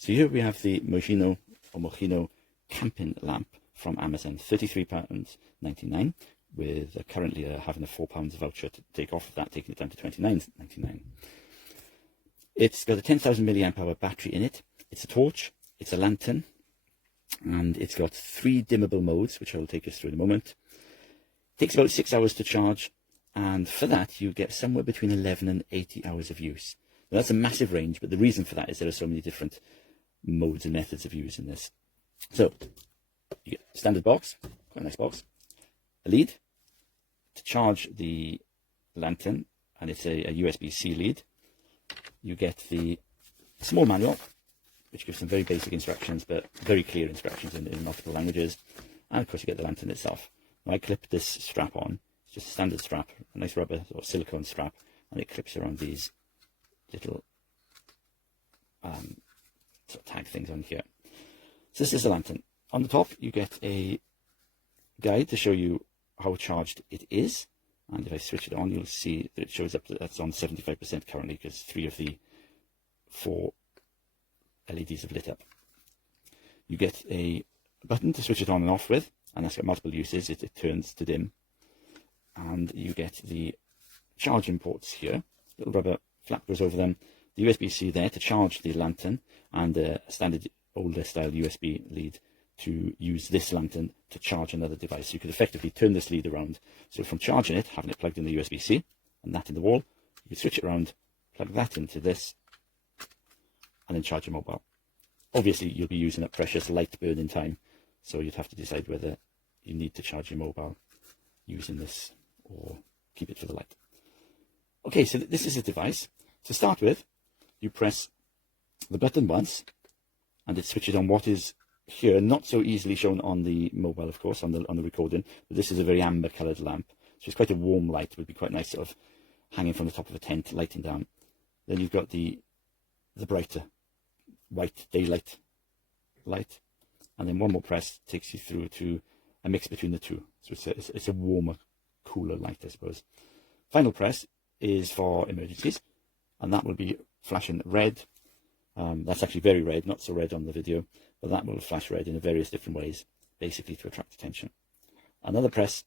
So here we have the MOJINO camping lamp from Amazon, £33.99, with currently having a £4 voucher to take off of that, taking it down to £29.99. It's got a 10,000 milliamp hour battery in it. It's a torch, it's a lantern, and it's got 3 dimmable modes, which I will take us through in a moment. It takes about 6 hours to charge, and for that you get somewhere between 11 and 80 hours of use. Now, that's a massive range, but the reason for that is there are so many different modes and methods of using this. So you get a standard box, quite a nice box, a lead to charge the lantern, and it's a USB-C lead. You get the small manual, which gives some very basic instructions, but very clear instructions in multiple languages. And of course you get the lantern itself. Now, I clip this strap on. It's just a standard strap, a nice rubber or silicone strap, and it clips around these little sort of tag things on here. So this is the lantern. On the top you get a guide to show you how charged it is, and if I switch it on you'll see that it shows up that that's on 75% currently, because 3 of the 4 LEDs have lit up. You get a button to switch it on and off with, and that's got multiple uses. It turns to dim, and you get the charging ports here, little rubber flap goes over them, the USB-C there to charge the lantern, and a standard older style USB lead to use this lantern to charge another device. So you could effectively turn this lead around. So from charging it, having it plugged in the USB-C and that in the wall, you could switch it around, plug that into this, and then charge your mobile. Obviously you'll be using up precious light burning time, so you'd have to decide whether you need to charge your mobile using this or keep it for the light. Okay, so this is a device. To start with, you press the button once and it switches on what is here, not so easily shown on the mobile, of course, on the recording, but this is a very amber coloured lamp, so it's quite a warm light. It would be quite nice sort of hanging from the top of a tent, lighting down. Then you've got the brighter white daylight light, and then one more press takes you through to a mix between the two. So it's a warmer, cooler light, I suppose. Final press is for emergencies, and that will be flashing red. That's actually very red, not so red on the video, but that will flash red in various different ways, basically to attract attention. Another press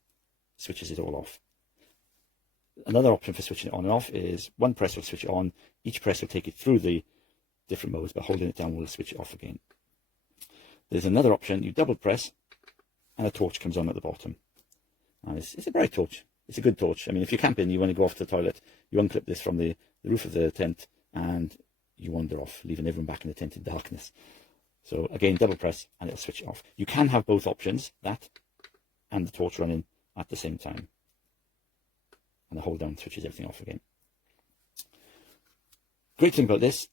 switches it all off. Another option for switching it on and off is one press will switch it on. Each press will take it through the different modes, but holding it down will switch it off again. There's another option, you double press and a torch comes on at the bottom. And it's a bright torch. It's a good torch. I mean, if you're camping, you want to go off to the toilet, you unclip this from the roof of the tent and you wander off, leaving everyone back in the tent in darkness. So again, double press and it'll switch it off. You can have both options, that and the torch running at the same time. And the hold down switches everything off again. Great thing about this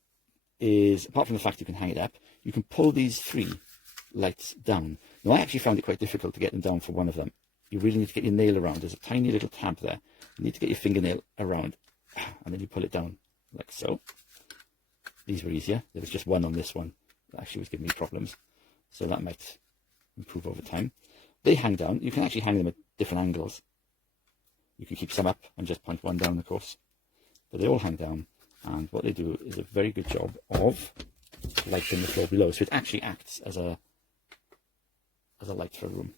is, apart from the fact you can hang it up, you can pull these 3 lights down. Now, I actually found it quite difficult to get them down for one of them. You really need to get your nail around. There's a tiny little tab there. You need to get your fingernail around, and then you pull it down like so. These were easier. There was just one on this one that actually was giving me problems, so that might improve over time. They hang down. You can actually hang them at different angles. You can keep some up and just point one down, of course, but they all hang down, and what they do is a very good job of lighting the floor below. So it actually acts as a light for a room,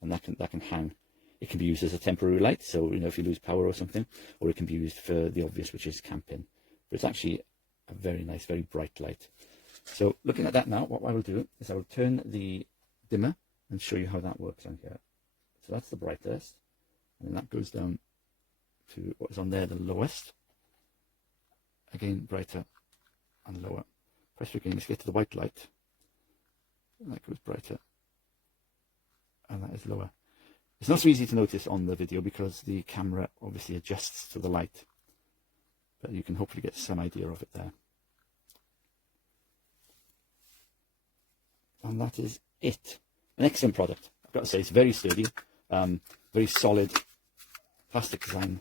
and that can hang. It can be used as a temporary light, so if you lose power or something, or it can be used for the obvious, which is camping. But it's actually a very nice, very bright light. So looking at that now, what I will do is I will turn the dimmer and show you how that works on here. So that's the brightest, and then that goes down to what is on there, the lowest. Again, brighter and lower. Press again, let's get to the white light. And that goes brighter, and that is lower. It's not so easy to notice on the video because the camera obviously adjusts to the light, but you can hopefully get some idea of it there. And that is it. An excellent product. I've got to say, it's very sturdy, very solid plastic design.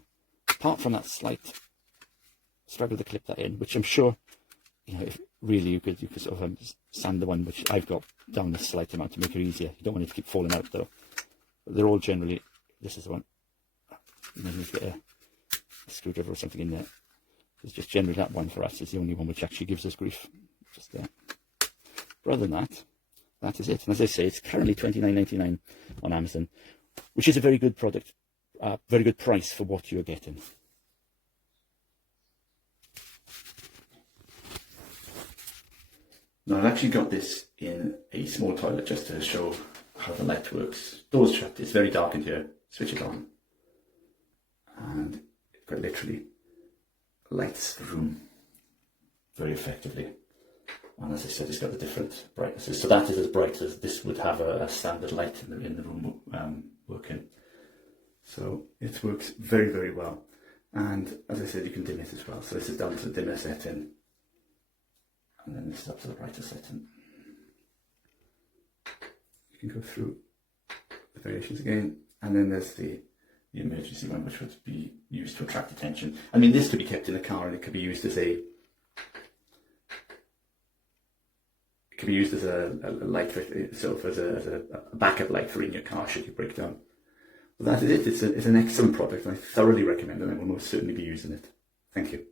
Apart from that slight struggle to clip that in, which I'm sure, if really you could sort of sand the one, which I've got down a slight amount to make it easier. You don't want it to keep falling out though. But they're all generally, this is the one, you need to get a screwdriver or something in there. It's just generally that one for us is the only one which actually gives us grief. Just there. But other than that, that is it. And as I say, it's currently $29.99 on Amazon, which is a very good product, very good price for what you're getting. Now I've actually got this in a small toilet just to show how the light works. Doors shut, it's very dark in here, switch it on, and it quite literally lights the room very effectively. And as I said, it's got the different brightnesses. So that is as bright as this would have a standard light in the room working. So it works very, very well. And as I said, you can dim it as well. So this is down to the dimmer setting. And then this is up to the brighter setting. You can go through the variations again. And then there's the emergency one, which would be used to attract attention. I mean, this could be kept in the car, and it could be used as a light, sort of as a backup light for in your car should you break down. Well, that is it. It's an excellent product, and I thoroughly recommend it, and I will most certainly be using it. Thank you.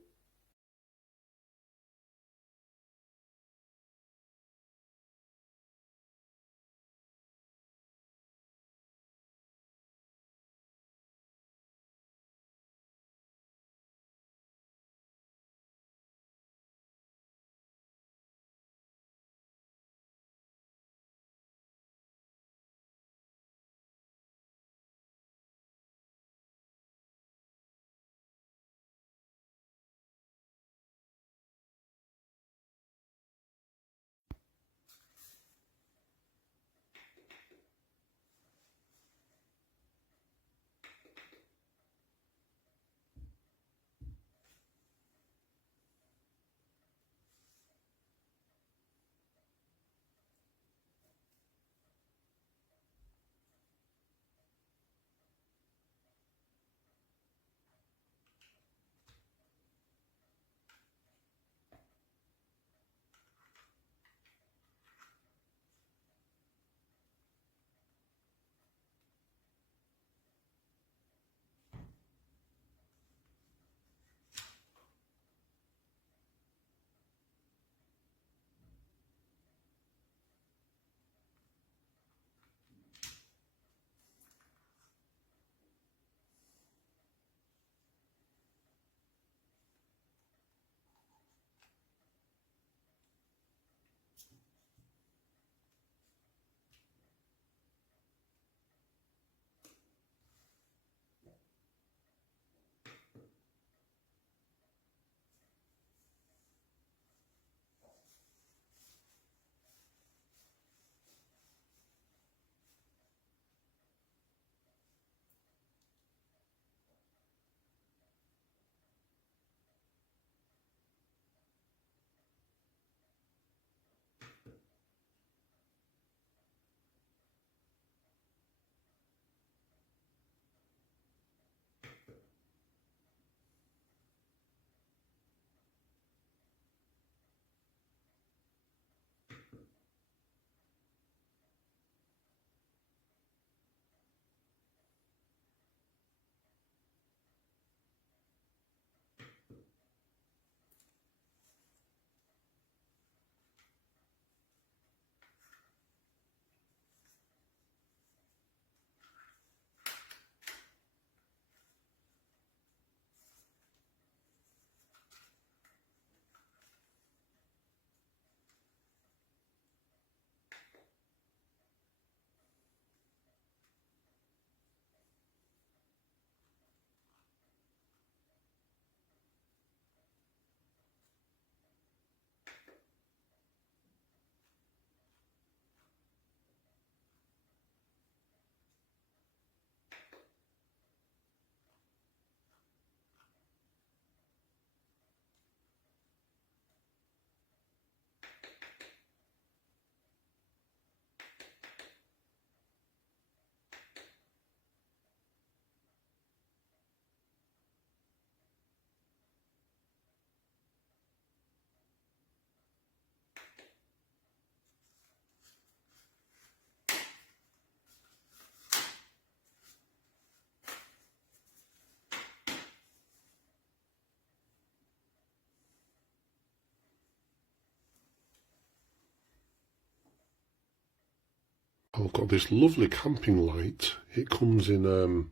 I've got this lovely camping light. It comes in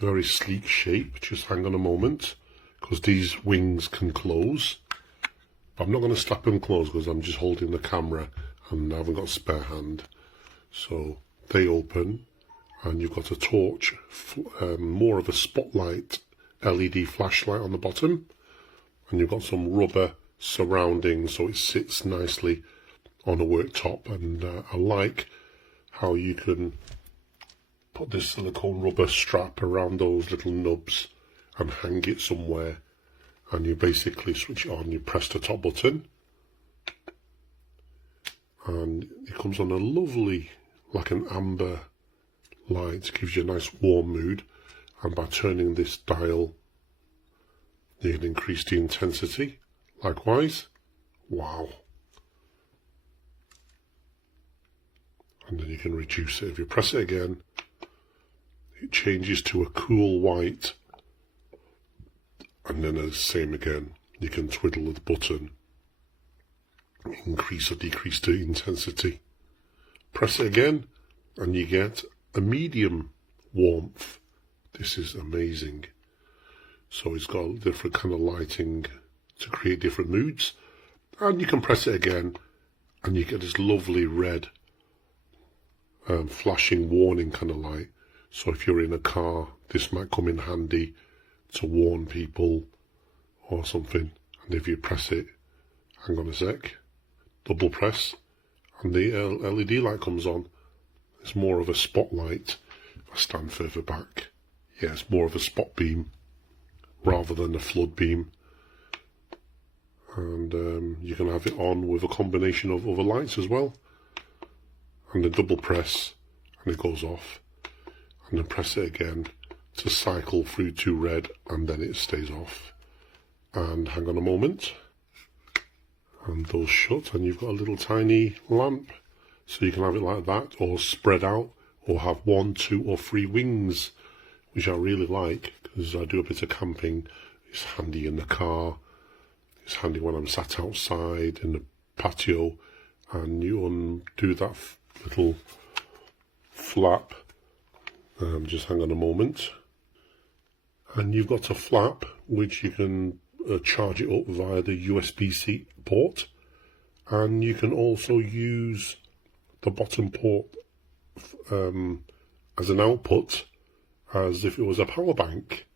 very sleek shape. Just hang on a moment, because these wings can close. But I'm not going to slap them closed because I'm just holding the camera and I haven't got a spare hand. So they open, and you've got a torch, more of a spotlight LED flashlight on the bottom, and you've got some rubber surrounding so it sits nicely on a worktop. And I like how you can put this silicone rubber strap around those little nubs and hang it somewhere, and you basically switch it on. You press the top button and it comes on a lovely, like an amber light, gives you a nice warm mood. And by turning this dial you can increase the intensity likewise. Wow. And then you can reduce it. If you press it again, it changes to a cool white, and then the same again. You can twiddle the button, increase or decrease the intensity. Press it again and you get a medium warmth. This is amazing. So it's got different kind of lighting to create different moods, and you can press it again and you get this lovely red flashing warning kind of light. So if you're in a car, this might come in handy to warn people or something. And if you press it, hang on a sec, double press, and the LED light comes on. It's more of a spotlight. If I stand further back, yeah, it's more of a spot beam rather than a flood beam. And you can have it on with a combination of other lights as well. And then double press and it goes off, and then press it again to cycle through to red, and then it stays off. And hang on a moment, and those shut, and you've got a little tiny lamp. So you can have it like that, or spread out, or have 1, 2 or 3 wings, which I really like because I do a bit of camping. It's handy in the car, it's handy when I'm sat outside in the patio, and you undo that little flap. Just hang on a moment, and you've got a flap which you can charge it up via the USB-C port, and you can also use the bottom port as an output, as if it was a power bank.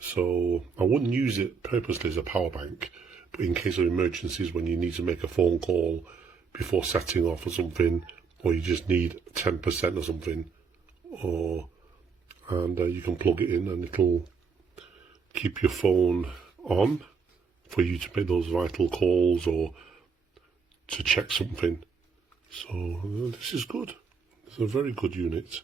So I wouldn't use it purposely as a power bank, but in case of emergencies, when you need to make a phone call before setting off or something, or you just need 10% or something, and you can plug it in and it'll keep your phone on for you to make those vital calls or to check something. So this is good. It's a very good unit.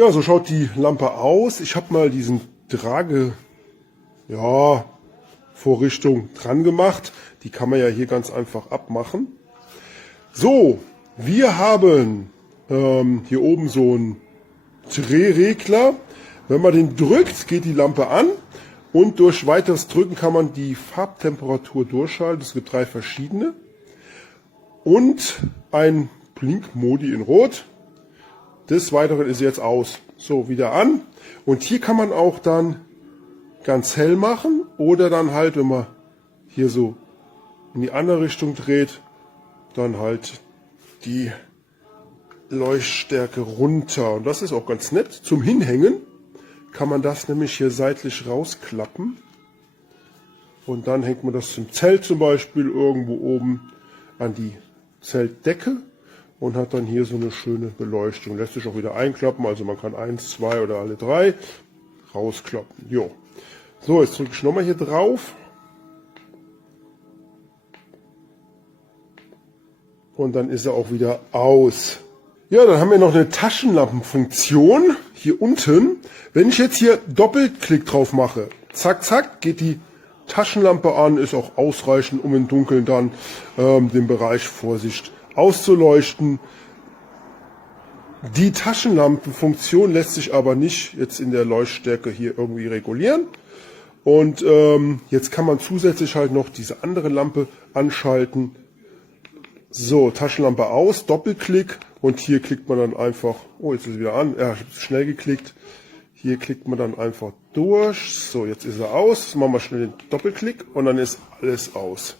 Ja, so schaut die Lampe aus. Ich habe mal diesen Vorrichtung dran gemacht. Die kann man ja hier ganz einfach abmachen. So, wir haben hier oben so einen Drehregler. Wenn man den drückt, geht die Lampe an und durch weiteres Drücken kann man die Farbtemperatur durchschalten. Es gibt 3 verschiedene und ein Blinkmodi in Rot. Des Weiteren ist jetzt aus. So, wieder an. Und hier kann man auch dann ganz hell machen oder dann halt, wenn man hier so in die andere Richtung dreht, dann halt die Leuchtstärke runter. Und das ist auch ganz nett. Zum Hinhängen kann man das nämlich hier seitlich rausklappen. Und dann hängt man das zum Zelt zum Beispiel irgendwo oben an die Zeltdecke und hat dann hier so eine schöne Beleuchtung. Lässt sich auch wieder einklappen, also man kann 1, 2 oder alle 3 rausklappen. Jo. So, jetzt drücke ich nochmal hier drauf. Und dann ist er auch wieder aus. Ja, dann haben wir noch eine Taschenlampenfunktion hier unten. Wenn ich jetzt hier Doppelklick drauf mache, zack, zack, geht die Taschenlampe an, ist auch ausreichend, um im Dunkeln dann den Bereich vor sich auszuleuchten. Die Taschenlampenfunktion lässt sich aber nicht jetzt in der Leuchtstärke hier irgendwie regulieren. Und jetzt kann man zusätzlich halt noch diese andere Lampe anschalten. So, Taschenlampe aus, Doppelklick und hier klickt man dann einfach, oh jetzt ist es wieder an, ja, ich habe zu schnell geklickt. Hier klickt man dann einfach durch. So, jetzt ist er aus. Jetzt machen wir schnell den Doppelklick und dann ist alles aus.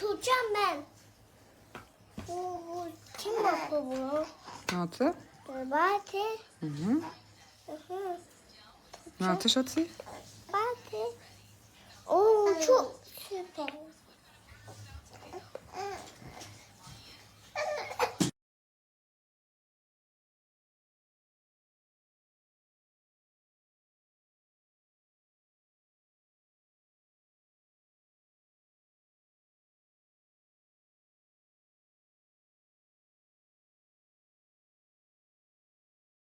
tutacağım ben. Kim bakıyor bunu? Altı. Warte. Ne yaptı Schatzi? Warte. Oh, çok süper.